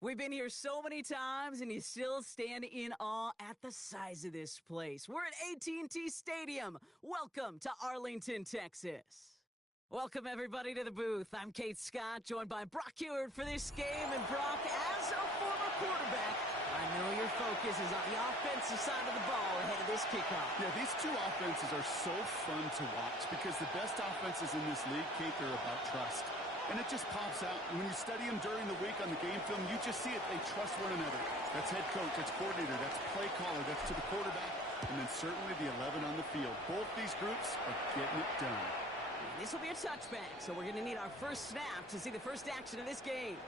We've been here so many times, and you still stand in awe at the size of this place. We're at AT&T Stadium. Welcome to Arlington, Texas. Welcome, everybody, to the booth. I'm Kate Scott, joined by Brock Ewert for this game. And Brock, as a former quarterback, I know your focus is on the offensive side of the ball ahead of this kickoff. Yeah, these two offenses are so fun to watch because the best offenses in this league, Kate, they're about trust. And it just pops out. When you study them during the week on the game film, you just see it. They trust one another. That's head coach, that's coordinator, that's play caller, that's to the quarterback, and then certainly the 11 on the field. Both these groups are getting it done. This will be a touchback, so we're going to need our first snap to see the first action of this game.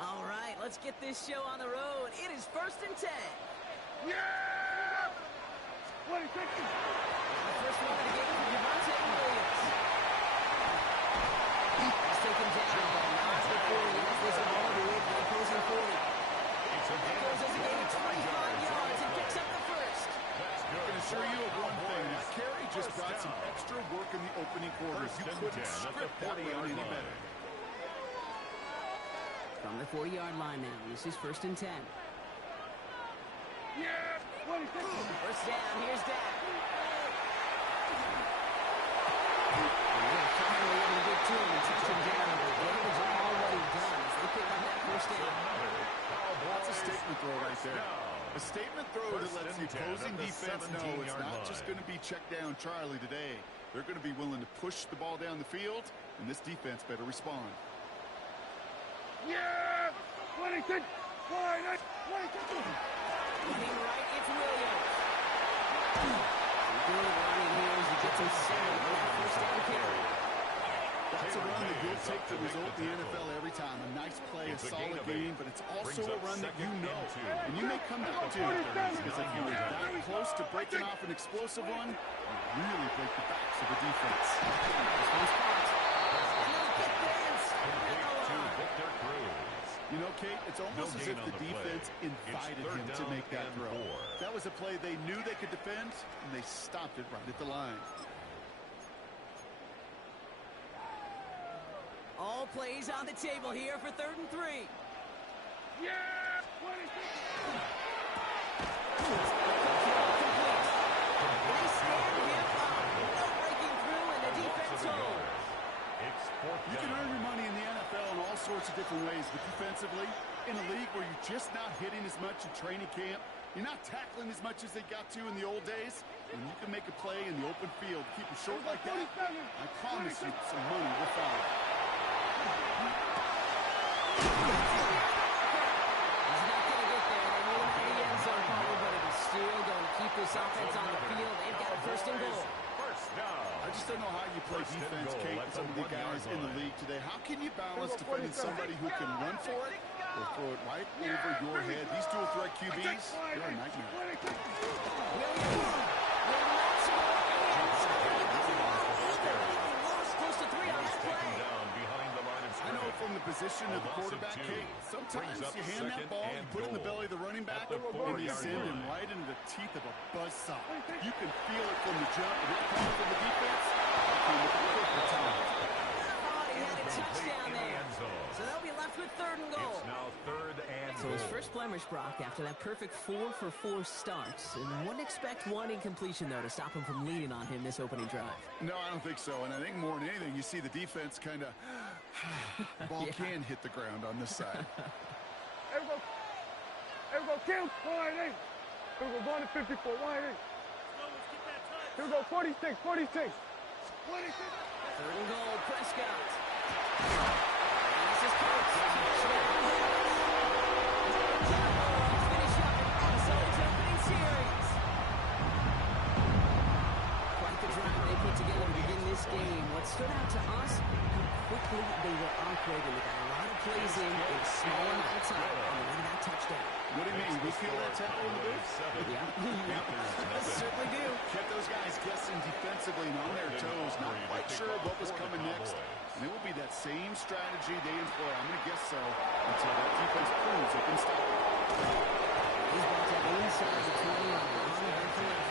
All right, let's get this show on the road. It is 1st and 10. Yeah! 20 seconds. The first one of the game for Devontae Williams. He's taken down by not the 40. That's this all the way to the opposing 40. That goes as a gain of 25 yards and picks up the first. I can assure you of one thing. That carry just brought some extra work in the opening quarters. You couldn't script that one any better. From the 40-yard line now, this is 1st and 10. Yeah! 20 seconds. First down, here's Dak. And they're finally able to get to him and touch him down. The damage already done as they pick up that first down. That's a statement throw right there. A statement throw that lets the opposing defense know it's not just going to be check down Charlie today. They're going to be willing to push the ball down the field, and this defense better respond. Yeah! 26! 20 seconds. Looking right, it's Williams. Good running here as he gets him 7 on that first down carry. That's a run that you'll take the result in the NFL every time. A nice play, a solid game, but it's also a run that you know. And you may come down to because if you were that close to breaking off an explosive one, you really break the backs of the defense. This one's caught. And they'll get this. You know, Kate, it's almost as if the defense invited him to make that throw. That was a play they knew they could defend, and they stopped it right at the line. All plays on the table here for 3rd and 3. Yeah! 20 seconds. They stand him up. No breaking through, and the defense holds. You can earn your money in the NFL in all sorts of different ways, but defensively, in a league where you're just not hitting as much in training camp, you're not tackling as much as they got to in the old days, when you can make a play in the open field, keep them short like that, I promise you some money will follow. He's not going to get there. They need him out of the end zone, probably, but it is still going to keep this offense on the field. They've got a 1st and goal. I just don't know how you play defense, Kate, with some of the guys in the league today. How can you balance defending somebody who can run for it or throw it right over your head? These dual threat QBs, they're a nightmare. I know from the position of the quarterback, Kate, sometimes you hand that ball, you put it in the belly of the running back, and you send him right into the teeth of a buzzsaw. You can feel it from the jump, and it's coming from the defense. He had a touchdown there. So they'll be left with 3rd and goal. It's now 3rd and So his first blemish, Brock, after that perfect 4-for-4 starts. And wouldn't expect one incompletion, though, to stop him from leading on him this opening drive. No, I don't think so. And I think more than anything, you see the defense kind of... the ball can hit the ground on this side. Everybody kill. 1-8. Here we go, going to 54. 1-8. Here we go, 46. 26. 26. 3rd and goal, Prescott. And this is Coates. Finish up Minnesota's opening series. Quite the drive they put together to begin this game. What stood out to us, how quickly they were operating. They got a lot of plays in a small amount of time on the way to that touchdown. What do you mean? We feel that tempo in the booth? Yeah, certainly do. Kept those guys guessing defensively and on their toes, not quite sure what was coming next. And it will be that same strategy they employ, I'm going to guess so, until that defense proves they can stop it. He's about to inside the 20 on the left.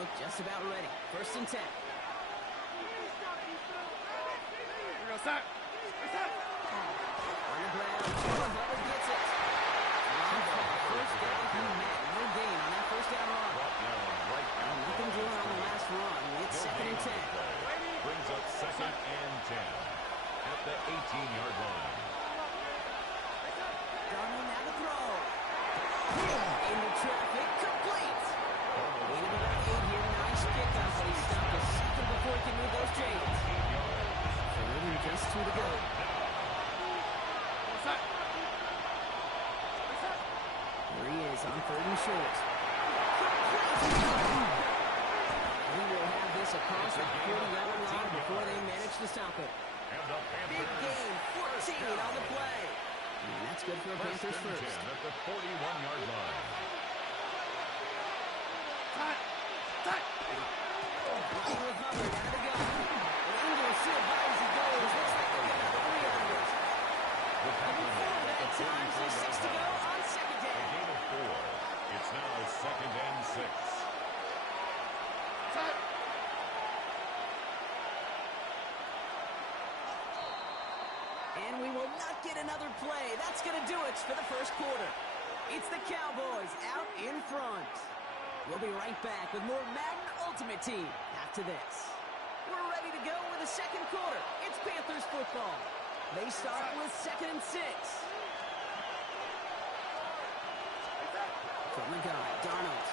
look just about ready. 1st and 10. Here we go, Sack. Sack. On the ground, Butler gets it. First down from Madden. No gain on that first down run. Nothing doing on the last run. It's 2nd and 10. Brings up 2nd and 10 at the 18-yard line. Darnold now to throw. Into traffic, complete. Gain of about 8 here. Nice pickup, but he stopped a second before he can move those chains. Third and just 2 to go. There he is on 3rd and short. He will have this across the 40-yard line before they manage to stop it. Big gain, 14 on the play. And that's good for the Panthers first. At the 41-yard line. Running with Hubbard out of the gun. And Ingram still by as he goes. Looks like they'll get another 3 out of this. Looking forward at times. There's 6 to go on 2nd down. A gain of 4. It's now 2nd and 6. And we will not get another play. That's going to do it for the first quarter. It's the Cowboys out in front. We'll be right back with more Madden Ultimate Team after this. We're ready to go with the second quarter. It's Panthers football. They start with 2nd and 6. From the gun, Darnold.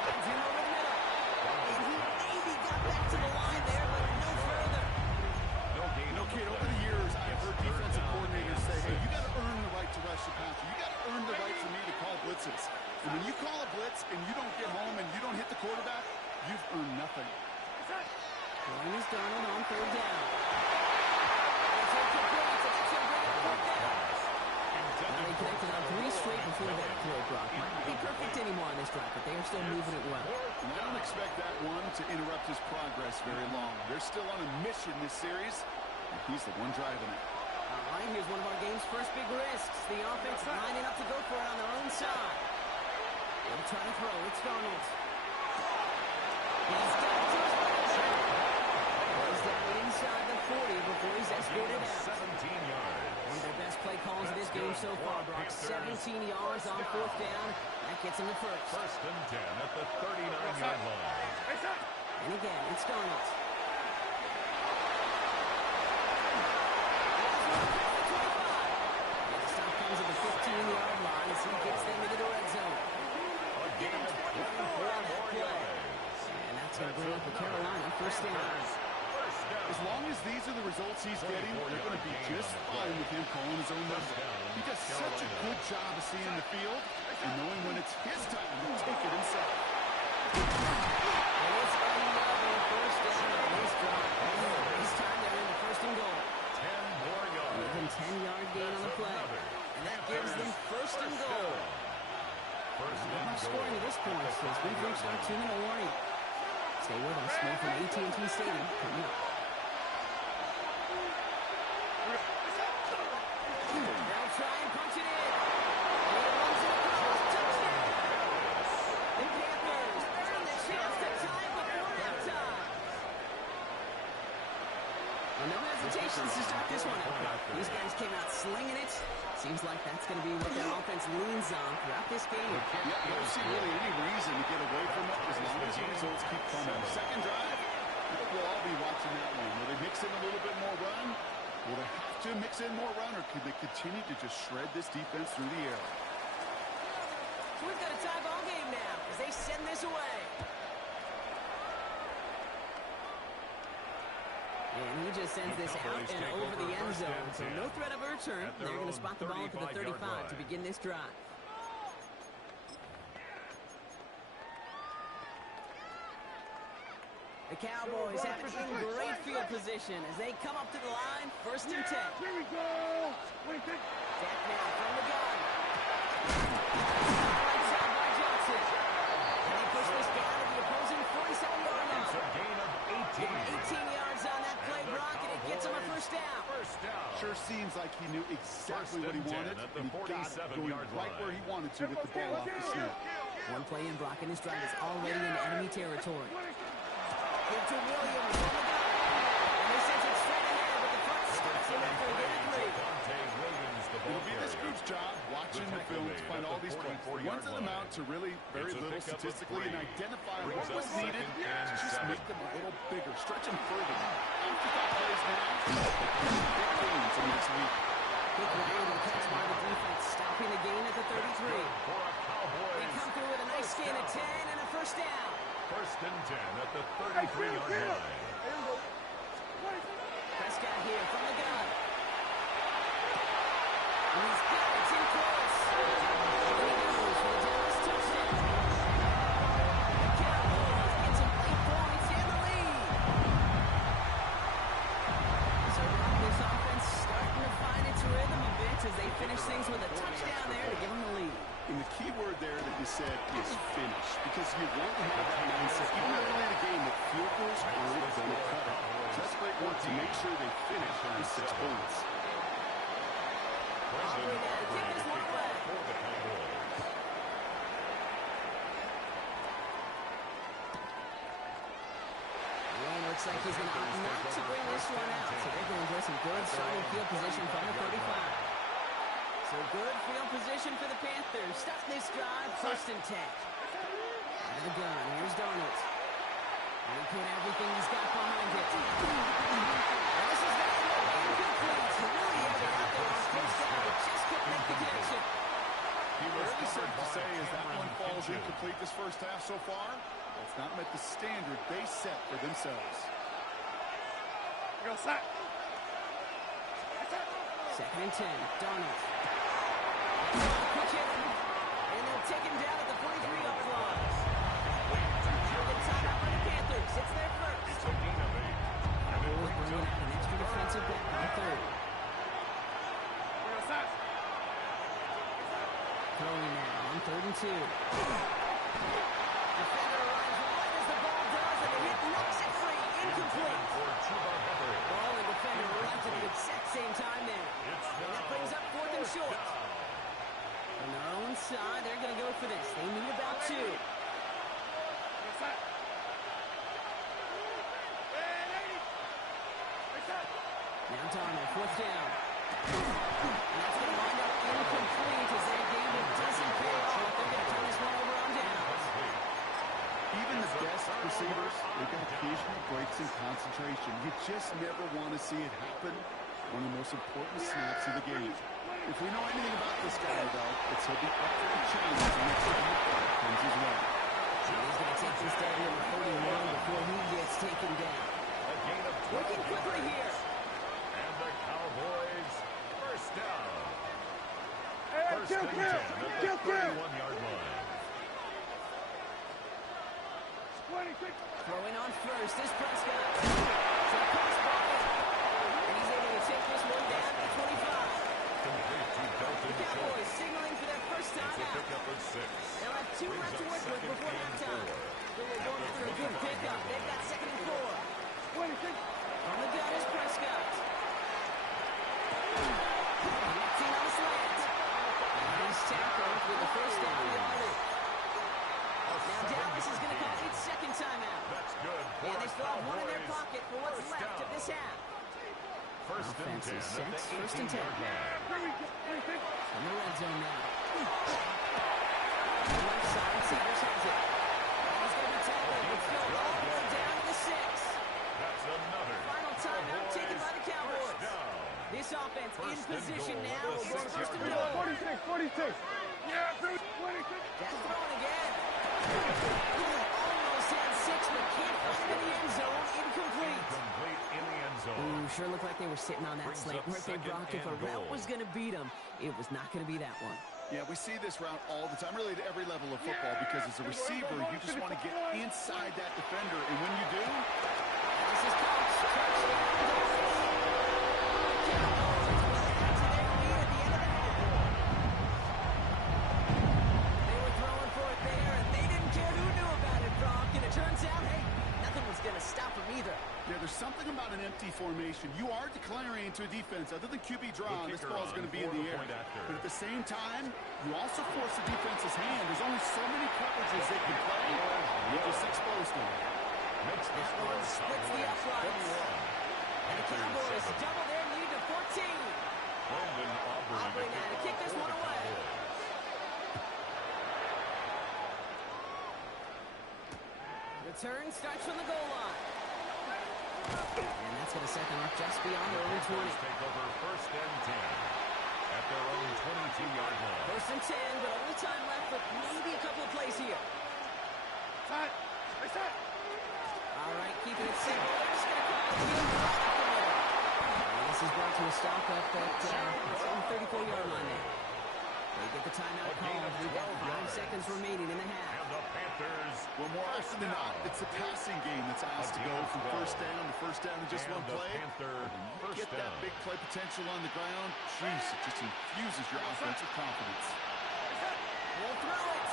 Brings him over the middle. And he maybe got back to the line there, but no further. No gain. No, kid, over the years, I've heard defensive coordinators say, hey, you got to earn the right to rush the passer. You got to earn the right for me to call blitzes. And when you call a blitz and you don't get home and you don't hit the quarterback, you've earned nothing. Throwing is Darnold on 3rd down. It's incomplete, so that's going to bring up 4th down. Now they connected on 3 straight before that throw, Brock. Might not be perfect anymore on this drive, but they are still moving it well. And I don't expect that one to interrupt his progress very long. They're still on a mission this series, and he's the one driving it. All right, here's one of our game's first big risks. The offense lining up to go for it on their own side. They'll try to throw. It's Darnold. He's got it to his position. He's down inside the 40 before he's escorted out. 17 yards. One of their best play calls of this game so far, Brock. 17 yards on 4th down. That gets him to first. 1st and 10 at the 39-yard line. And again, it's Darnold. And the stop comes at the 15-yard line as he gets them into the red zone. A gain of 24 more yards. And that's going to bring up the Carolina 1st down. As long as these are the results he's getting, they're going to be just fine with him calling his own number. He does such a good job of seeing the field and knowing when it's his time to take it himself. And it's another 1st down on this drive. This time they're in the 1st and goal. 10 more yards. Even 10-yard gain on the play. And that gives them 1st and goal. Not much scoring at this point, so we've reached our 2-minute warning. Stay with us, more from AT&T Stadium coming up. They'll try and punch it in. And it runs it across. Touchdown! The Panthers earn the chance to tie it before halftime. Well, no hesitations to start this one out. These guys came out slinging it. Seems like that's going to be what their offense leans on throughout this game. Yeah, you don't see really any reason to get away from it as long as the results keep coming. Second drive, we'll all be watching that one. Will they mix in a little bit more run? Will they have to mix in more run, or could they continue to just shred this defense through the air? So we've got a tie ball game now as they send this away. And he just sends this out and over the end zone. So no threat of a return. They're going to spot the ball for the 35 to begin this drive. The Cowboys have it in great field position as they come up to the line, 1st and 10. Here we go. Back now from the gun. Right side by Johnson. And they push this down to the opposing 47-yard line. It's a gain of 18. 18 yards on that play, Brock, and it gets him a 1st down. First down. Sure seems like he knew exactly what he wanted, at the and he got it going 47-yard right line. where he wanted to with the ball off the snap. One play in, Brock, and his drive is already into enemy territory. Give to Williams on the gun. And he sends it straight ahead, but the front stops him after a gain of 3. It'll be this group's job, watching the film, to find all these plays. The ones that amount to really very little statistically and identify what was needed to just make them a little bigger, stretch them further. After that plays now, big gains in this week. Quick round and catch by the defense, stopping the gain at the 33. They come through with a nice gain of 10 and a first down. First and 10 at the 33-yard line. Prescott here from the gun. And he's got it. It's in close. And he goes for the Dallas touchdown. The Cowboys get some late points in the lead. So now this offense starting to find its rhythm a bit as they finish things with a touchdown there to give them the lead. And the key word there that you said is finish, because you want to have that mindset, even early in the game, that field goals aren't going to cut it. Just great work to make sure they finish with 6 points. Looks like he's going to opt not to bring this one out, so they're going to enjoy some good starting field position from the 35. So good field position for the Panthers. Start this drive, first and 10. Out of the gun, here's Darnold. And he put everything he's got behind it. And this is going to end up incomplete. Really heavy out there on first down, but just couldn't make the connection. Early safe to say as that one falls incomplete this first half so far. It's not met the standard they set for themselves. Second and 10, Darnold. Quick hit. And they'll take him down at the 43-yard line. The timeout by the Panthers. It's their first. It's a gain of 8. And it brings Bringing up out an extra defensive back on third. Throwing now on 3rd and 2. Defender arrives right as the ball does, and the hit knocks it free. Incomplete. Ball and defender runs at the exact same time there. And that brings up 4th and short. On their own side, they're going to go for this. They need about 2. Now Darnold, 4th down. And that's going to wind up incomplete as their gamble doesn't pay off. They're going to turn this one over on downs. Even the best receivers, they've got occasional breaks in concentration. You just never want to see it happen. One of the most important snaps of the game. If we know anything about this guy, though, it's he'll be up for the challenge to make sure he comes his way. So he's going to take this down number 41 before he gets taken down. a gain of 12. Working quickly here. And the Cowboys first down. Hey, First and 10 at the 31-yard line. Throwing on first is Prescott. So pass by him. And he's able to take this one down at 25. Complete to Dalton The Cowboys Schultz. signaling for their first time It's a out. pickup of 6. They'll have 2 left to work with before halftime. So we're going for a good pickup. They've got 2nd and 4. On the gun is Prescott. Blitzing on the slant. And he's tackled with the first down yardage. Now Dallas is going to call its second timeout. That's good for And they the still have one in their Cowboys. pocket for what's First left down. of this half. First and Offense 10 is at set. the First and 10. 18-yard line. In the red zone now. The left side, Sanders has it. And he's going to be tackled, but still all the way down to the 6. That's another. Final timeout taken by the Cowboys. First down. This offense in First and position goal now. at the We're going first and 6-yard goal. line. 46. Yeah, 26. That's throwing again. Almost had 6, but can't find it in the end zone. Incomplete. Complete in the end zone. Ooh, sure looked like they were sitting on that Brings slant. up Weren't they, second Brock? If a and route goal. was going to beat them, it was not going to be that one. Yeah, we see this route all the time, really at every level of football, because as a receiver, you just want to get inside that defender, and when you do, This is Cox. Touchdown, Dallas. The Cowboys will add to their lead at the end of the half. They were throwing for it there, and they didn't care who knew about it, Brock. And it turns out, hey, nothing was going to stop them either. Yeah, there's something about an empty formation. You are declaring to a defense, other than QB draw, this ball is going to be in the air. But at the same time, you also force the defense's hand. There's only so many coverages they can play. You just exposed them. Makes this That one splits the uprights. And the Cowboys double their lead to 14. Aubrey now to kick this one away. Return starts from the goal line. And that's going to set them up just beyond their own 20. Take over first and 10 at their own 22-yard line. First and 10, but only time left for maybe a couple of plays here. Set. Reset. All right, keeping it simple. They're just going to call it. This is brought to a stop up at the 34-yard line there. They get the timeout called. We've got 5 seconds remaining in the half. And the Panthers. Well, more often than not, it's the passing game that's asked to go from first down to first down in just one play. You get that big play potential on the ground. Jeez, it just infuses your offensive confidence. We'll throw it.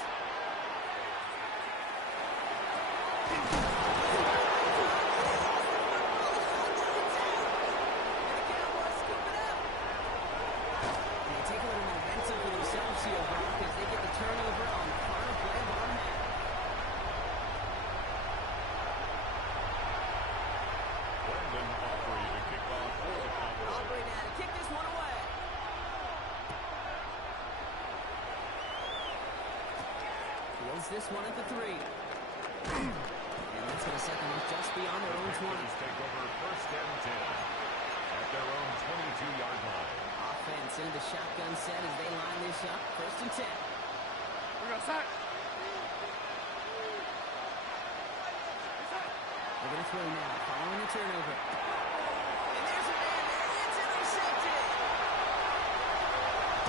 This one at the 3. And that's going to set them up just beyond their own 20. Take over first and 10 at their own 22-yard line. Offense in the shotgun set as they line this up. First and 10. We're going to set. They're going to throw now, following the turnover. And there's a man there. It's intercepted.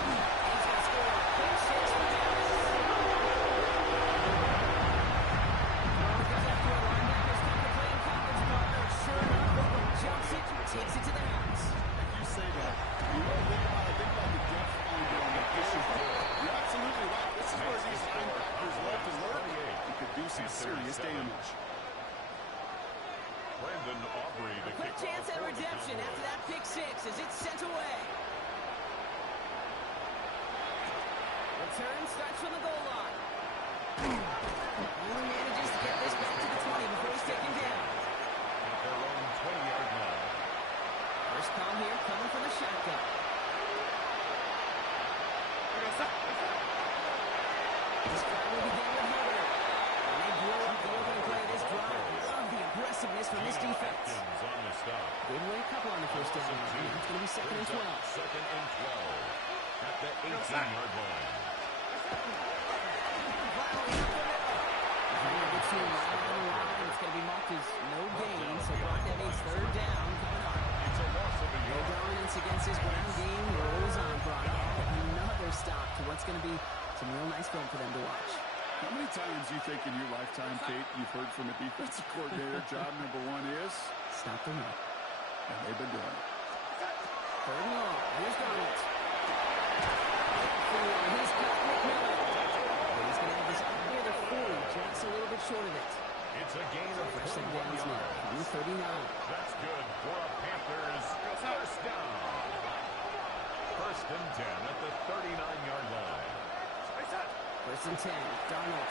He's going to score a quick 6 for Dallas. Jumps it, takes it to the house. You say that. You know, think about the depth on the issue. You're absolutely right. This is where these linebackers love to work. You could do some serious damage. Brandon Aubrey to quick chance at redemption after that pick 6 as it's sent away. Return starts from the goal line. Only manages to get this back to the 20 before he's taken down. At their own 20-yard line. First call here coming from the shotgun. This drive will begin with Hubbard. And they blow up the opening play of this drive. Love the aggressiveness from this defense. On the stop. Gave away a couple on the first down. It's going to be second and 12. Second and 12 at the 18-yard line. It's going to be marked as no gain, so Brock, that means third down coming up. It's a loss of a No yard. dominance against his ground game rolls on, Brock. Another stop to what's going to be some real nice film for them to watch. How many times you think in your lifetime, Kate, you've heard from a defensive coordinator, job number 1 is? Stop the run. And they've been doing it. Third and long. Here's Donald. He's got McMillan. He's going to have this up near the 40, just a little bit short of it. It's a gain of First 41 downs now. yards. 39. That's good for a Panthers first down. First and 10 at the 39-yard line. First and 10. Donald.